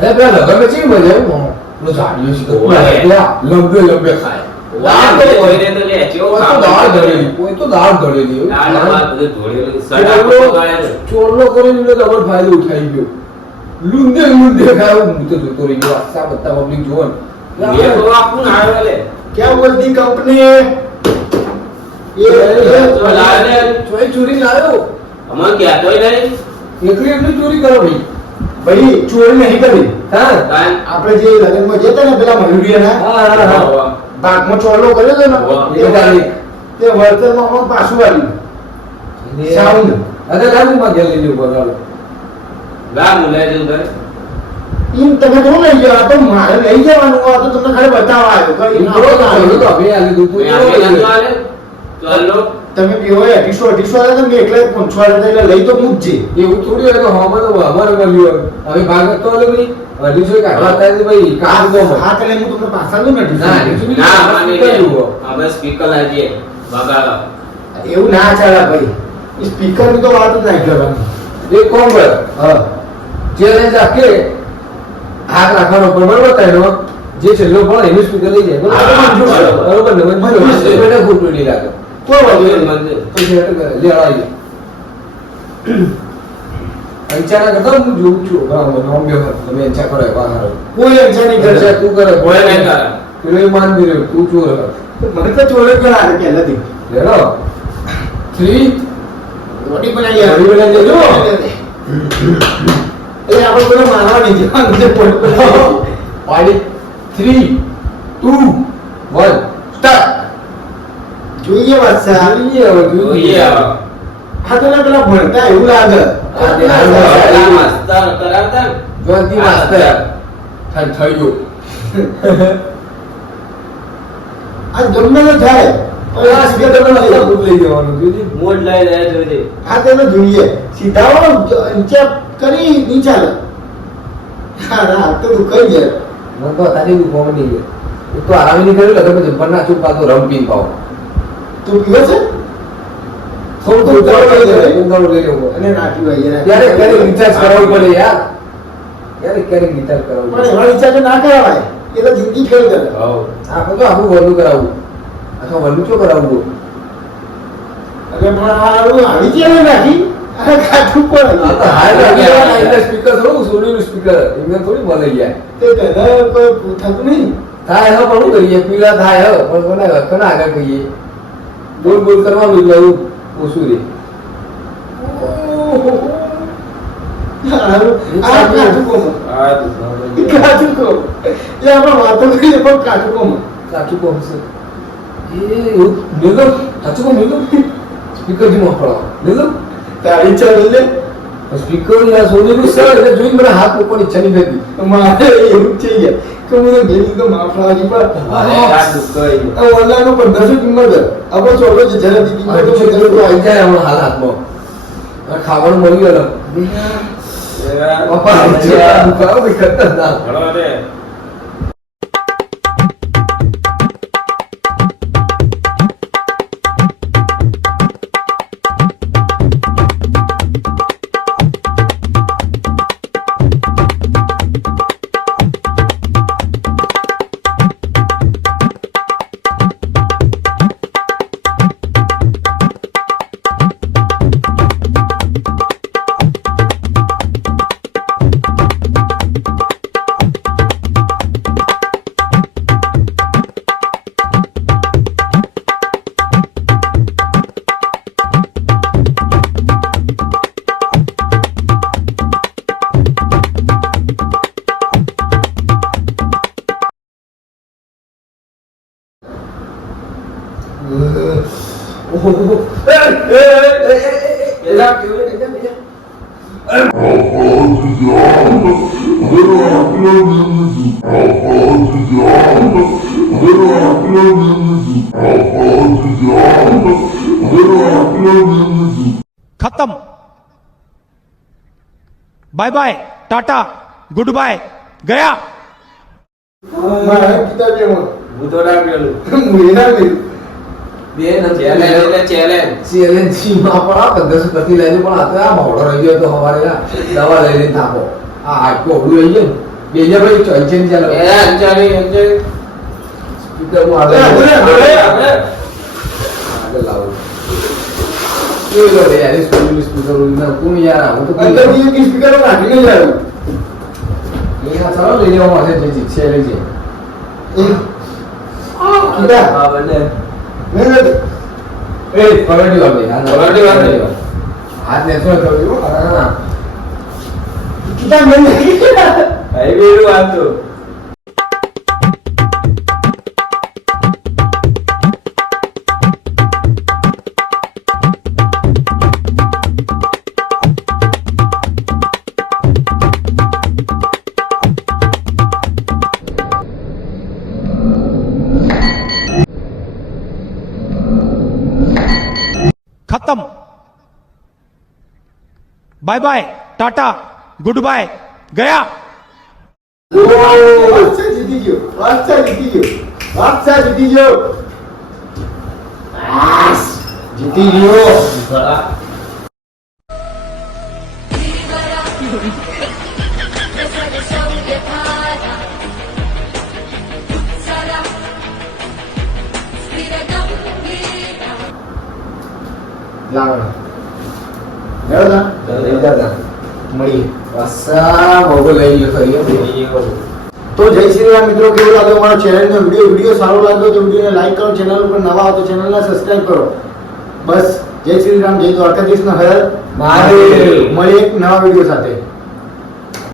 અરે પેલા લગન માં ચી મજા આવ્યું નો જાડ્યો છે તો લંબે લંબે ખાય દાળ તો કોઈને તો લે ચેવો દાળ ધરેલી કોઈ તો દાળ ધરેલી દાળમાં બધું ધોળેલું સડા ચોરલો કરીને ડબલ ફાયદો ઉઠાઈ ગયો લુંદે લુંદે ખાયો હું તો જોતો રહી ગયો આખા બધા પબ્લિક જોન ये तो आपको ना वाले क्या बोलती कंपनी ये तो लाने ચોરી ચોરી લાયો हमन क्या तो नहीं એકલી એકલી ચોરી કરો ભાઈ भाई चोरी नहीं करी હા कान આપણે જે લગનમાં જતા ને પેલા મયુરિયાના હા ભાગમાં ચોરલો કર્યો હતો ને એ તારી તે વર્તનમાં અમુક પાછું આવ્યું સાઉન્ડ અરે લાગુ માં ગેલ લઈ બોલાવો ला मुले जो उधर ઈમ તમે તો લઈ જાવ તો મારે લઈ જવાનું આ તો તમને ખાલી બતાવવા આવ્યો ઈ તો તો અભી આલી દૂધ मैं आगे ना वाले चलो તમે પીવો 1800 વાળા તમે એકલા પહોંચવાડે એટલે લઈ તો મૂકજે એવું થોડી હોય તો હમણાં તો અમારે મળ્યું હવે ભાગ તો આલે ભાઈ અઢીસો કાઢવા થાય ભાઈ કામ તો આ કલે હું તમને પાછા દઉં ને ના ना माने के अब स्पीकर लाजिए बगाड़ा એવું ના ચાલે ભાઈ સ્પીકર ની તો વાત જ નહીં કરવાની એક કોમ કર હા ચેલેન્જ આખે હાથ રાખવાનો બરોબર તાયનો જે છેલ્લો પણ એનું સ્પીકર લઈ જાય બરોબર ને મંજૂર મને ખોટું નહીં લાગે કોઈ વાંધો નહીં मंदिर પછી હેઠળ કરે લે આવી અંચાના કરતા હું જોઉં છું બરાબર નોમ બે વખત તમે અંચા કરો બહાર કોઈ અંજા નહીં અંચા કરશે તું કરે कोई नहीं करा પેલો એ માન દીધો તું ચોર મને તો ચોરે કરા પહેલાથી લેલો 3 રોટી બનાવી રોટી બનાવી દેજો. એટલે આપણે કોઈ મારવા નહીં જવાનું છે પોઈન્ટ પર પાડી 3 2 1 સ્ટાર્ટ જોઈએ વાત છે જોઈએ હવે ये હા તો ના પેલા ભણતા એવું લાગે मास्टर कराता જોનથી માસ્ટર થઈ ગયો આ ગમે તે થાય આ સ્પીકર તો બધું લઈ જવાનું જોજી मोड लाई रहे जो दे આ તેને જોઈએ સીધા નીચે કરી નહીં ચાલે હા હા તો તું કહી દે મને તો તારી કોમેડી છે એ તો આરામ નહીં કર્યું લગન જબ્બર ના ચૂપ પાતો રમ પીન પાવ તું પીવે છે સૌ તો લઈ લેવો અને નાખી ભાઈ યાર ત્યારે ક્યારેક રિચાર્જ કરાવવું પડે યાર ક્યારેક રિચાર્જ કરાવવું પણ પડે એવા વિચાર ના કરાવાય એ તો જિંદગી ખેલ કરે આપણે તો આખું વરનું કરાવવું અથવા વરનું શું કરાવવું અરે મારું આવી ગયા નાખી આ કાઠું આ તો પડે હાઈ લાગે સ્પીકર થોડું સોનીનું સ્પીકર એમને થોડી મળે યાર તે કદાચ કોઈ પૂછાતું નહીં થાય હવે પણ શું કરીએ પીલા થાય હવે પણ કોને આગળ કહીએ બોલ બોલ કરવાનું એટલે એવું ઓછું રે આ કાઠું કોમ કાઠું કોમ એ આપણે વાતો કરીએ પણ કાઠું કોમ સાચું કહું છે એ એવું મેલો સાચું કહું મેલો સ્પીકર થી મોકલો મેલો તારી ચાલ લે સ્પીકર યા સોનીનું સર એટલે જોઈને મને હાથ મૂકવાની ઈચ્છા નહીં થતી મારે એવું થઈ ગયા કે મને ગેલી તો માફલાજી પર આ ઓનલાઈન ઉપર 10 કિંમત આપણે ચોલો જે જરા દી કિંમત તો આવી જાય હમણાં હાલ હાથમાં આ ખાવાનું મળી ગયું પપ્પા દુખાવો બી ખતરનાક घड़ो दे खत्म bye bye tata good bye गया મારા કિતાબેમાં ભૂતોડા પેલું મુઈના બે બે ચેલેન્જ ચેલેન્જ માં પણ આ 1500 કથી લઈને પણ આ તો આ મોડો રહી ગયો તો હવારે આ દવા લઈને થાપો આ આટકો ઓળું રહી ગયો બેજા ભાઈ ચોંચેન ચાલો એ અંજારી સ્પીકર હું અરે, આગળ અરે. આગળ લાવો એ લો રે યાર સ્પીકર ના કોણ યાર આવું તો અંદર બીજું કી સ્પીકર નાખીને જ આવ્યું એ હા ચાલો લઈ લેવા માટે જે છે લઈ જાય કીધા હા બને નહીં એ પલટી વાળો યાર પલટી વાળો. હાથ ને શું કર્યું હા કીધા મેં આઈ બેરું આતો खत्म bye bye tata good bye गया બાદશાહ જીતી ગયો બાદશાહ જીતી ગયો બાદશાહ જીતી ગયો જીતી ગયો ઘણા લાવો બરાબર લઈ જતા મળી પાછા મોગો લઈ લ્યો ખરી તો જય શ્રી રામ મિત્રો, કેવો લાગ્યો અમારો ચેનલનો વિડીયો સારો લાગ્યો તો વિડીયોને લાઈક કરો, ચેનલ ઉપર નવા હો તો ચેનલને સબસ્ક્રાઇબ કરો. બસ જય શ્રી રામ, જય દ્વારકાધીશનો હર મહાદેવ. મળીએ એક નવા વિડીયો સાથે.